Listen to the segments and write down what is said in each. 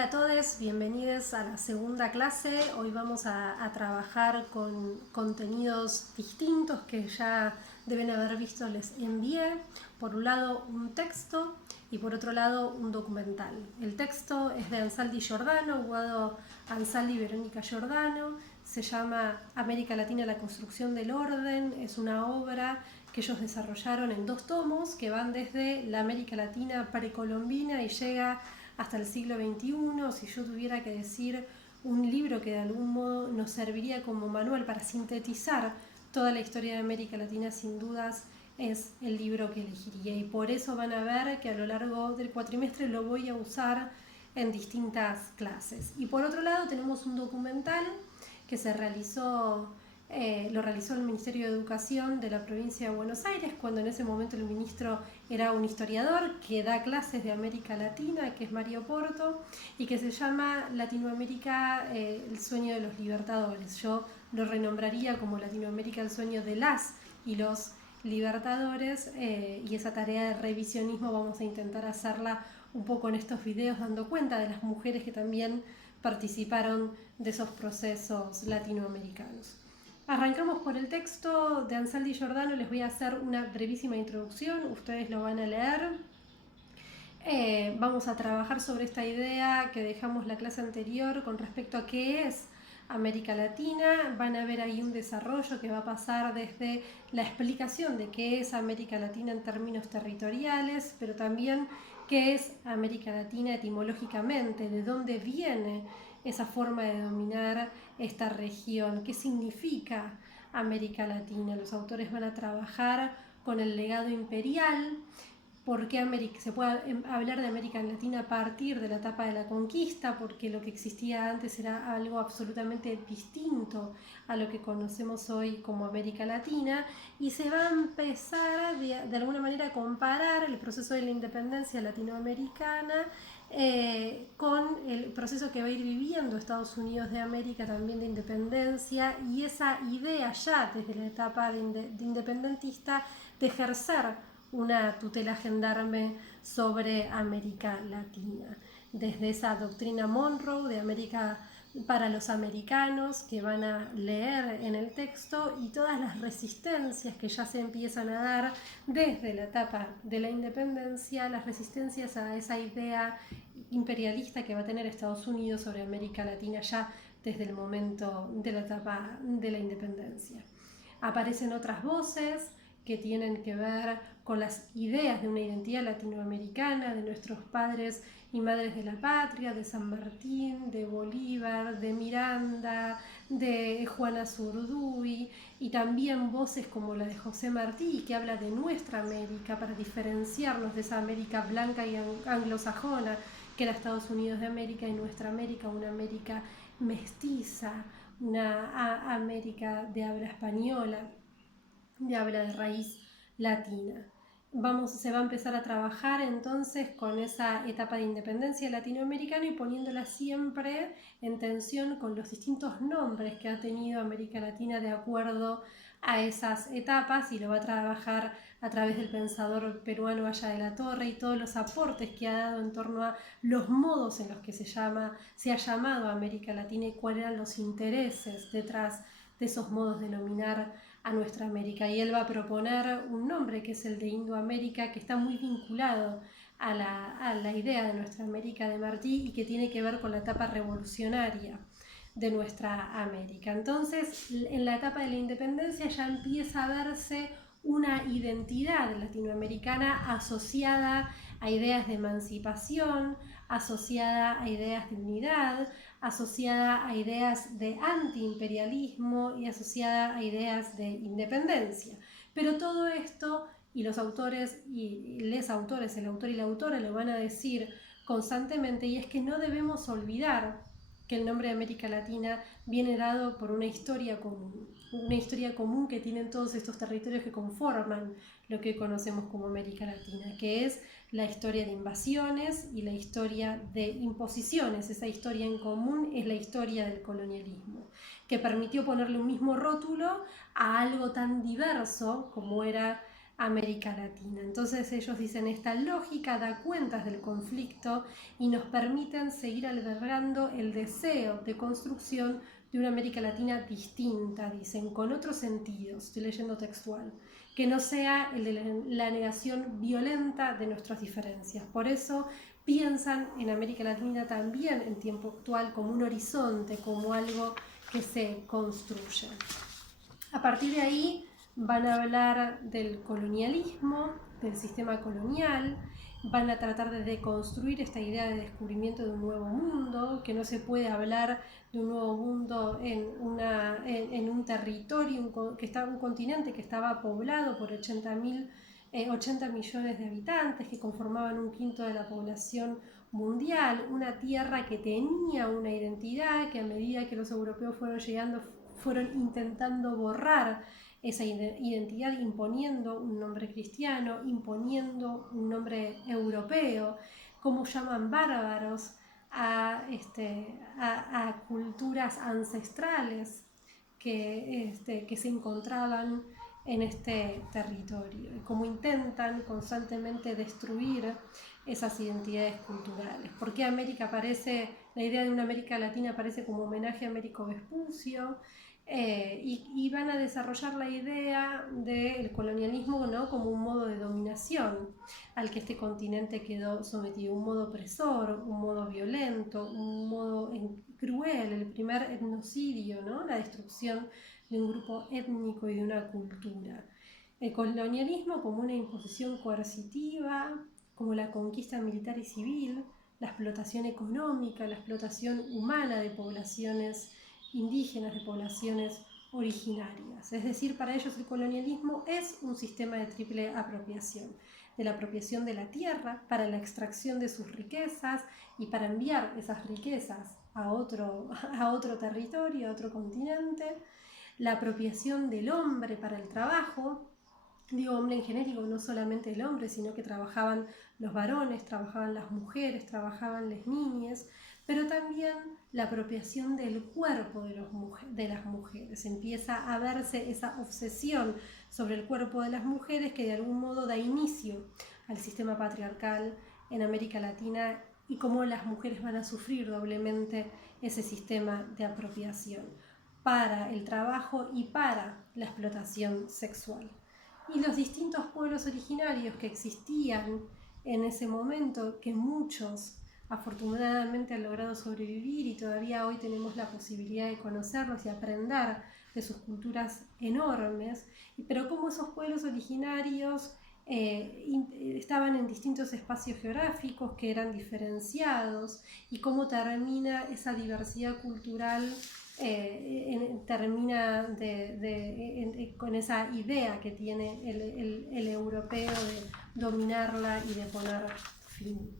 Hola a todos, bienvenidos a la segunda clase. Hoy vamos a trabajar con contenidos distintos que ya deben haber visto, les envié. Por un lado un texto y por otro lado un documental. El texto es de Ansaldi Giordano, Guado Ansaldi y Verónica Giordano. Se llama América Latina, la construcción del orden. Es una obra que ellos desarrollaron en 2 tomos que van desde la América Latina precolombina y llega hasta el siglo XXI. Si yo tuviera que decir un libro que de algún modo nos serviría como manual para sintetizar toda la historia de América Latina, sin dudas es el libro que elegiría, y por eso van a ver que a lo largo del cuatrimestre lo voy a usar en distintas clases. Y por otro lado tenemos un documental que lo realizó el Ministerio de Educación de la provincia de Buenos Aires, cuando en ese momento el ministro era un historiador que da clases de América Latina, que es Mario Porto, y que se llama Latinoamérica, el sueño de los libertadores. Yo lo renombraría como Latinoamérica, el sueño de las y los libertadores, y esa tarea de revisionismo vamos a intentar hacerla un poco en estos videos, dando cuenta de las mujeres que también participaron de esos procesos latinoamericanos. Arrancamos por el texto de Ansaldi Giordano. Les voy a hacer una brevísima introducción, ustedes lo van a leer. Vamos a trabajar sobre esta idea que dejamos la clase anterior con respecto a qué es América Latina. Van a ver ahí un desarrollo que va a pasar desde la explicación de qué es América Latina en términos territoriales, pero también qué es América Latina etimológicamente, de dónde viene esa forma de dominar esta región, qué significa América Latina. Los autores van a trabajar con el legado imperial, por qué se puede hablar de América Latina a partir de la etapa de la conquista, porque lo que existía antes era algo absolutamente distinto a lo que conocemos hoy como América Latina, y se va a empezar de alguna manera a comparar el proceso de la independencia latinoamericana con el proceso que va a ir viviendo Estados Unidos de América también de independencia, y esa idea ya desde la etapa de independentista de ejercer una tutela gendarme sobre América Latina, desde esa doctrina Monroe de América para los americanos que van a leer en el texto, y todas las resistencias que ya se empiezan a dar desde la etapa de la independencia, las resistencias a esa idea imperialista que va a tener Estados Unidos sobre América Latina ya desde el momento de la etapa de la independencia. Aparecen otras voces que tienen que ver con las ideas de una identidad latinoamericana, de nuestros padres y madres de la patria, de San Martín, de Bolívar, de Miranda, de Juana Zurduy, y también voces como la de José Martí, que habla de nuestra América para diferenciarnos de esa América blanca y anglosajona que era Estados Unidos de América, y nuestra América, una América mestiza, una América de habla española, de habla de raíz latina. Se va a empezar a trabajar entonces con esa etapa de independencia latinoamericana y poniéndola siempre en tensión con los distintos nombres que ha tenido América Latina de acuerdo a esas etapas, y lo va a trabajar a través del pensador peruano Aya de la Torre y todos los aportes que ha dado en torno a los modos en los que se ha llamado a América Latina y cuáles eran los intereses detrás de esos modos de nominar a nuestra América. Y él va a proponer un nombre que es el de Indoamérica, que está muy vinculado a la idea de nuestra América de Martí y que tiene que ver con la etapa revolucionaria de nuestra América. Entonces, en la etapa de la independencia ya empieza a verse una identidad latinoamericana asociada a ideas de emancipación, asociada a ideas de unidad, asociada a ideas de antiimperialismo y asociada a ideas de independencia. Pero todo esto, y los autores y les autores, el autor y la autora lo van a decir constantemente, y es que no debemos olvidar que el nombre de América Latina viene dado por una historia común que tienen todos estos territorios que conforman lo que conocemos como América Latina, que es la historia de invasiones y la historia de imposiciones. Esa historia en común es la historia del colonialismo, que permitió ponerle un mismo rótulo a algo tan diverso como era América Latina. Entonces ellos dicen, esta lógica da cuentas del conflicto y nos permiten seguir albergando el deseo de construcción de una América Latina distinta, dicen, con otros sentidos, estoy leyendo textual, que no sea el de la negación violenta de nuestras diferencias. Por eso piensan en América Latina también en tiempo actual como un horizonte, como algo que se construye. A partir de ahí van a hablar del colonialismo, del sistema colonial, van a tratar de deconstruir esta idea de descubrimiento de un nuevo mundo, que no se puede hablar de un nuevo mundo en un territorio, un continente que estaba poblado por 80 millones de habitantes, que conformaban un quinto de la población mundial, una tierra que tenía una identidad que a medida que los europeos fueron llegando fueron intentando borrar esa identidad, imponiendo un nombre cristiano, imponiendo un nombre europeo, como llaman bárbaros a culturas ancestrales que se encontraban en este territorio, y cómo intentan constantemente destruir esas identidades culturales. ¿Por qué América aparece, la idea de una América Latina aparece como homenaje a Américo Vespucio? Y van a desarrollar la idea del colonialismo, ¿no?, como un modo de dominación al que este continente quedó sometido, un modo opresor, un modo violento, un modo cruel, el primer etnocidio, ¿no?, la destrucción de un grupo étnico y de una cultura. El colonialismo como una imposición coercitiva, como la conquista militar y civil, la explotación económica, la explotación humana de poblaciones indígenas, de poblaciones originarias. Es decir, para ellos el colonialismo es un sistema de triple apropiación, de la apropiación de la tierra para la extracción de sus riquezas y para enviar esas riquezas a otro territorio, a otro continente, la apropiación del hombre para el trabajo. Digo hombre en genérico, no solamente el hombre, sino que trabajaban los varones, trabajaban las mujeres, trabajaban las niñas, pero también la apropiación del cuerpo de las mujeres. Empieza a verse esa obsesión sobre el cuerpo de las mujeres que de algún modo da inicio al sistema patriarcal en América Latina y cómo las mujeres van a sufrir doblemente ese sistema de apropiación para el trabajo y para la explotación sexual. Y los distintos pueblos originarios que existían en ese momento, que muchos afortunadamente han logrado sobrevivir y todavía hoy tenemos la posibilidad de conocerlos y aprender de sus culturas enormes, pero como esos pueblos originarios estaban en distintos espacios geográficos que eran diferenciados y cómo termina esa diversidad cultural. Termina con esa idea que tiene el europeo de dominarla y de poner fin.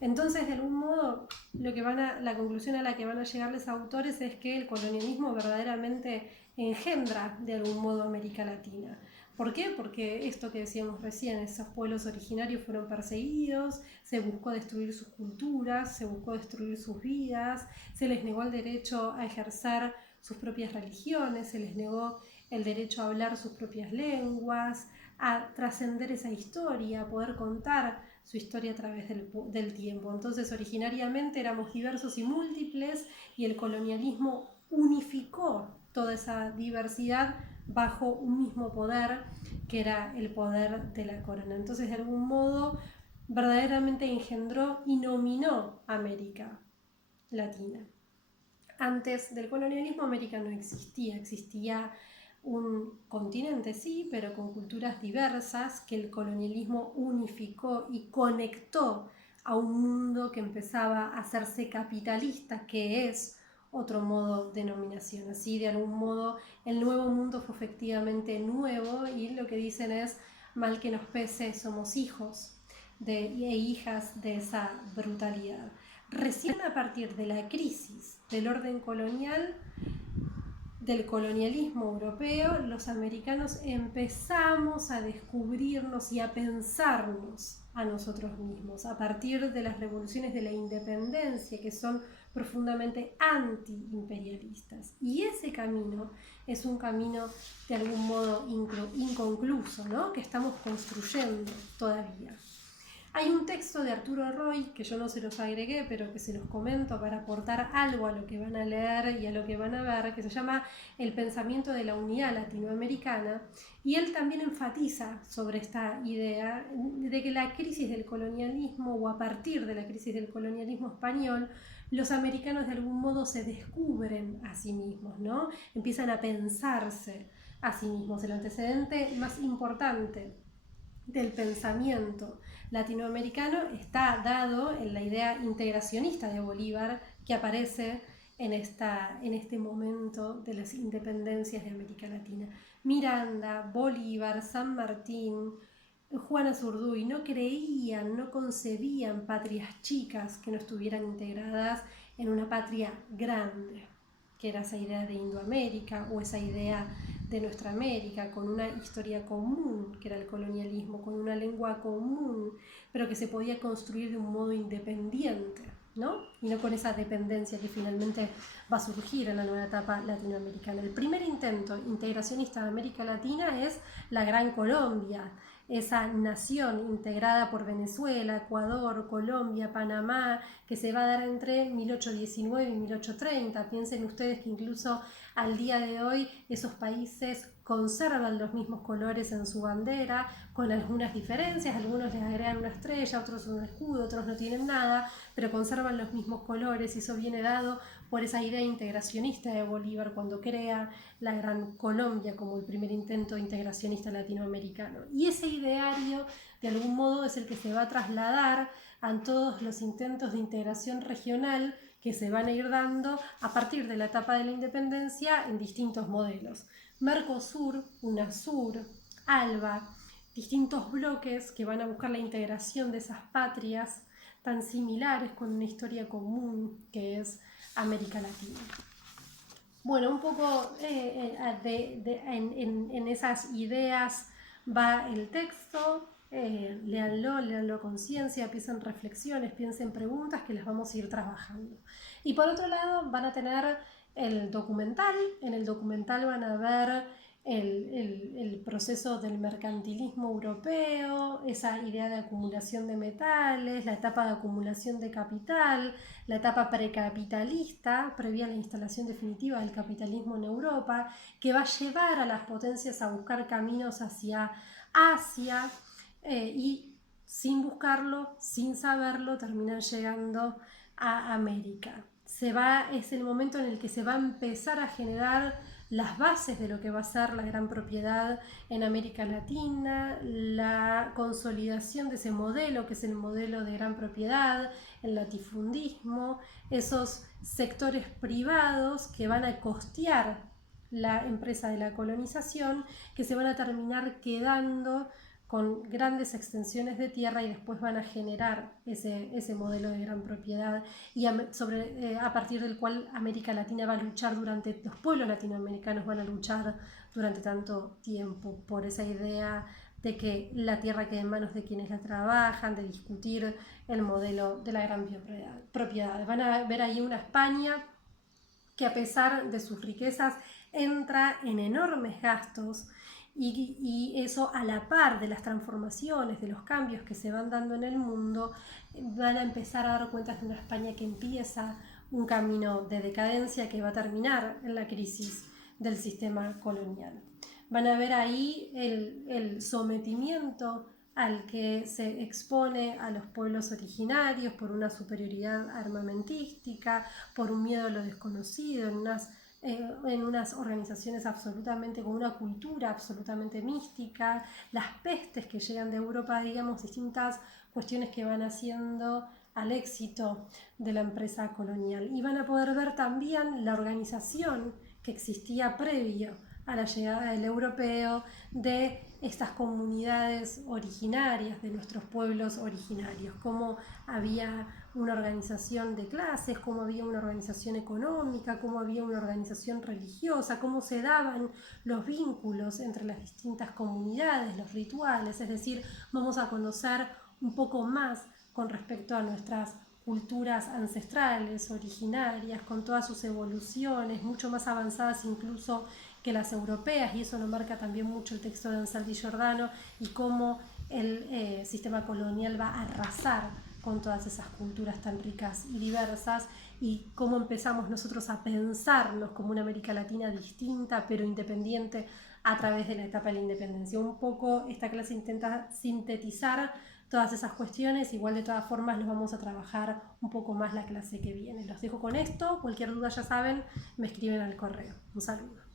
Entonces, de algún modo, la conclusión a la que van a llegar los autores es que el colonialismo verdaderamente engendra de algún modo América Latina. ¿Por qué? Porque esto que decíamos recién, esos pueblos originarios fueron perseguidos, se buscó destruir sus culturas, se buscó destruir sus vidas, se les negó el derecho a ejercer sus propias religiones, se les negó el derecho a hablar sus propias lenguas, a trascender esa historia, a poder contar su historia a través del tiempo. Entonces, originariamente éramos diversos y múltiples y el colonialismo unificó toda esa diversidad bajo un mismo poder, que era el poder de la corona. Entonces, de algún modo, verdaderamente engendró y nominó a América Latina. Antes del colonialismo, América no existía, existía un continente, sí, pero con culturas diversas que el colonialismo unificó y conectó a un mundo que empezaba a hacerse capitalista, que es otro modo de denominación. Así, de algún modo, el nuevo mundo fue efectivamente nuevo y lo que dicen es, mal que nos pese, somos hijos e hijas de esa brutalidad. Recién a partir de la crisis del orden colonial, del colonialismo europeo, los americanos empezamos a descubrirnos y a pensarnos a nosotros mismos, a partir de las revoluciones de la independencia, que son profundamente anti-imperialistas. Y ese camino es un camino de algún modo inconcluso, ¿no? Que estamos construyendo todavía. Hay un texto de Arturo Roy, que yo no se los agregué, pero que se los comento para aportar algo a lo que van a leer y a lo que van a ver, que se llama El pensamiento de la unidad latinoamericana, y él también enfatiza sobre esta idea de que la crisis del colonialismo, o a partir de la crisis del colonialismo español, los americanos de algún modo se descubren a sí mismos, ¿no? Empiezan a pensarse a sí mismos. El antecedente más importante del pensamiento latinoamericano está dado en la idea integracionista de Bolívar, que aparece en este momento de las independencias de América Latina. Miranda, Bolívar, San Martín, Juana Zurduy no creían, no concebían patrias chicas que no estuvieran integradas en una patria grande, que era esa idea de Indoamérica o esa idea de nuestra América, con una historia común, que era el colonialismo, con una lengua común, pero que se podía construir de un modo independiente, ¿no? Y no con esa dependencia que finalmente va a surgir en la nueva etapa latinoamericana. El primer intento integracionista de América Latina es la Gran Colombia, esa nación integrada por Venezuela, Ecuador, Colombia, Panamá, que se va a dar entre 1819 y 1830. Piensen ustedes que incluso al día de hoy esos países conservan los mismos colores en su bandera, con algunas diferencias, algunos les agregan una estrella, otros un escudo, otros no tienen nada, pero conservan los mismos colores, y eso viene dado por esa idea integracionista de Bolívar cuando crea la Gran Colombia como el primer intento integracionista latinoamericano. Y ese ideario de algún modo es el que se va a trasladar a todos los intentos de integración regional que se van a ir dando a partir de la etapa de la independencia en distintos modelos. Mercosur, UNASUR, ALBA, distintos bloques que van a buscar la integración de esas patrias tan similares con una historia común que es América Latina. Bueno, un poco en esas ideas va el texto. Léanlo a conciencia, piensen reflexiones, piensen preguntas que les vamos a ir trabajando. Y por otro lado van a tener el documental. En el documental van a ver el proceso del mercantilismo europeo, esa idea de acumulación de metales, la etapa de acumulación de capital, la etapa precapitalista, previa a la instalación definitiva del capitalismo en Europa, que va a llevar a las potencias a buscar caminos hacia Asia, y sin buscarlo, sin saberlo, terminan llegando a América. Es el momento en el que se va a empezar a generar las bases de lo que va a ser la gran propiedad en América Latina, la consolidación de ese modelo, que es el modelo de gran propiedad, el latifundismo, esos sectores privados que van a costear la empresa de la colonización, que se van a terminar quedando con grandes extensiones de tierra y después van a generar ese modelo de gran propiedad y a partir del cual América Latina va a luchar los pueblos latinoamericanos van a luchar durante tanto tiempo por esa idea de que la tierra quede en manos de quienes la trabajan, de discutir el modelo de la gran propiedad. Van a ver ahí una España que a pesar de sus riquezas entra en enormes gastos, y eso a la par de las transformaciones, de los cambios que se van dando en el mundo, van a empezar a dar cuenta de una España que empieza un camino de decadencia que va a terminar en la crisis del sistema colonial. Van a ver ahí el sometimiento al que se expone a los pueblos originarios por una superioridad armamentística, por un miedo a lo desconocido, en unas organizaciones absolutamente, con una cultura absolutamente mística, las pestes que llegan de Europa, digamos, distintas cuestiones que van haciendo al éxito de la empresa colonial. Y van a poder ver también la organización que existía previo a la llegada del europeo de estas comunidades originarias, de nuestros pueblos originarios, cómo había una organización de clases, cómo había una organización económica, cómo había una organización religiosa, cómo se daban los vínculos entre las distintas comunidades, los rituales. Es decir, vamos a conocer un poco más con respecto a nuestras culturas ancestrales, originarias, con todas sus evoluciones, mucho más avanzadas incluso que las europeas, y eso lo marca también mucho el texto de Ansaldi Giordano, y cómo el sistema colonial va a arrasar con todas esas culturas tan ricas y diversas, y cómo empezamos nosotros a pensarnos como una América Latina distinta pero independiente a través de la etapa de la independencia. Un poco esta clase intenta sintetizar todas esas cuestiones. Igual de todas formas los vamos a trabajar un poco más la clase que viene. Los dejo con esto, cualquier duda ya saben, me escriben al correo. Un saludo.